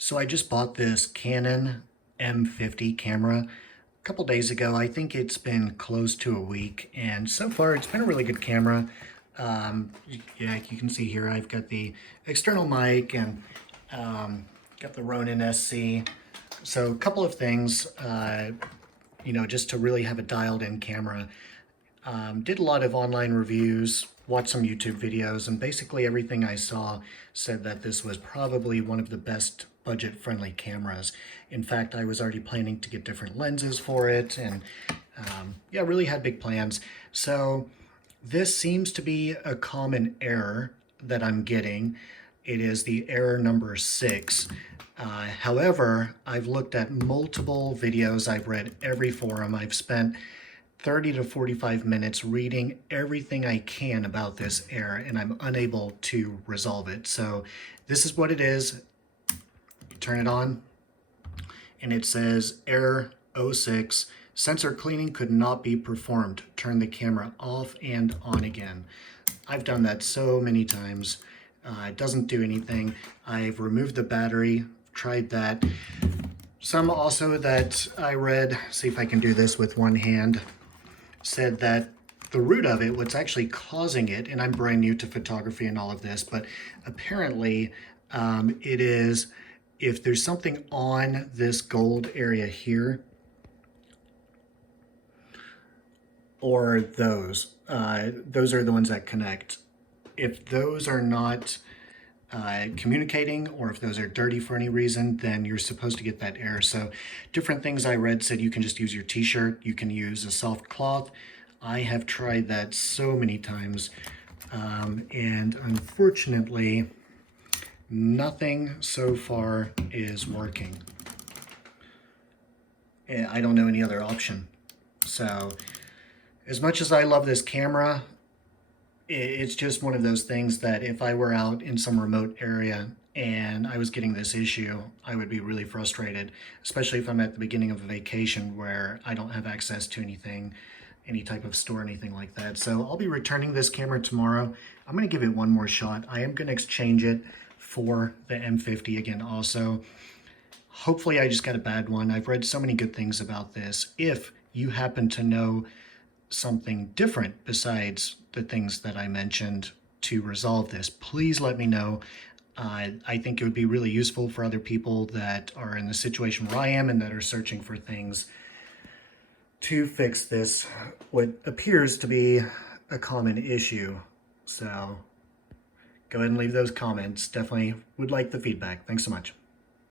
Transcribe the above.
So I just bought this Canon M50 camera a couple days ago. I think it's been close to a week, and so far it's been a really good camera. Yeah, you can see here I've got the external mic and got the Ronin SC. So a couple of things, just to really have a dialed in camera. Did a lot of online reviews, watched some YouTube videos, and basically everything I saw said that this was probably one of the best budget-friendly cameras. In fact, I was already planning to get different lenses for it, and yeah, really had big plans. So this seems to be a common error that I'm getting. It is the error number 6. However, I've looked at multiple videos, I've read every forum, I've spent 30 to 45 minutes reading everything I can about this error, and I'm unable to resolve it. So this is what it is. You turn it on, and it says error 06, sensor cleaning could not be performed. Turn the camera off and on again. I've done that so many times. It doesn't do anything. I've removed the battery, tried that. Some also that I read, see if I can do this with one hand, said that the root of it, what's actually causing it, and I'm brand new to photography and all of this, but apparently it is if there's something on this gold area here, or those are the ones that connect. If those are not communicating, or if those are dirty for any reason, then you're supposed to get that error. So different things I read said you can just use your t-shirt, you can use a soft cloth. I have tried that so many times, and unfortunately nothing so far is working. I don't know any other option. So as much as I love this camera, it's just one of those things that if I were out in some remote area and I was getting this issue, I would be really frustrated, especially if I'm at the beginning of a vacation where I don't have access to anything, any type of store, anything like that. So I'll be returning this camera tomorrow. I'm gonna give it one more shot. I am gonna exchange it for the M50 again also. Hopefully I just got a bad one. I've read so many good things about this. If you happen to know something different besides the things that I mentioned to resolve this, please let me know. I think it would be really useful for other people that are in the situation where I am and that are searching for things to fix this, what appears to be a common issue. So go ahead and leave those comments. Definitely would like the feedback. Thanks so much.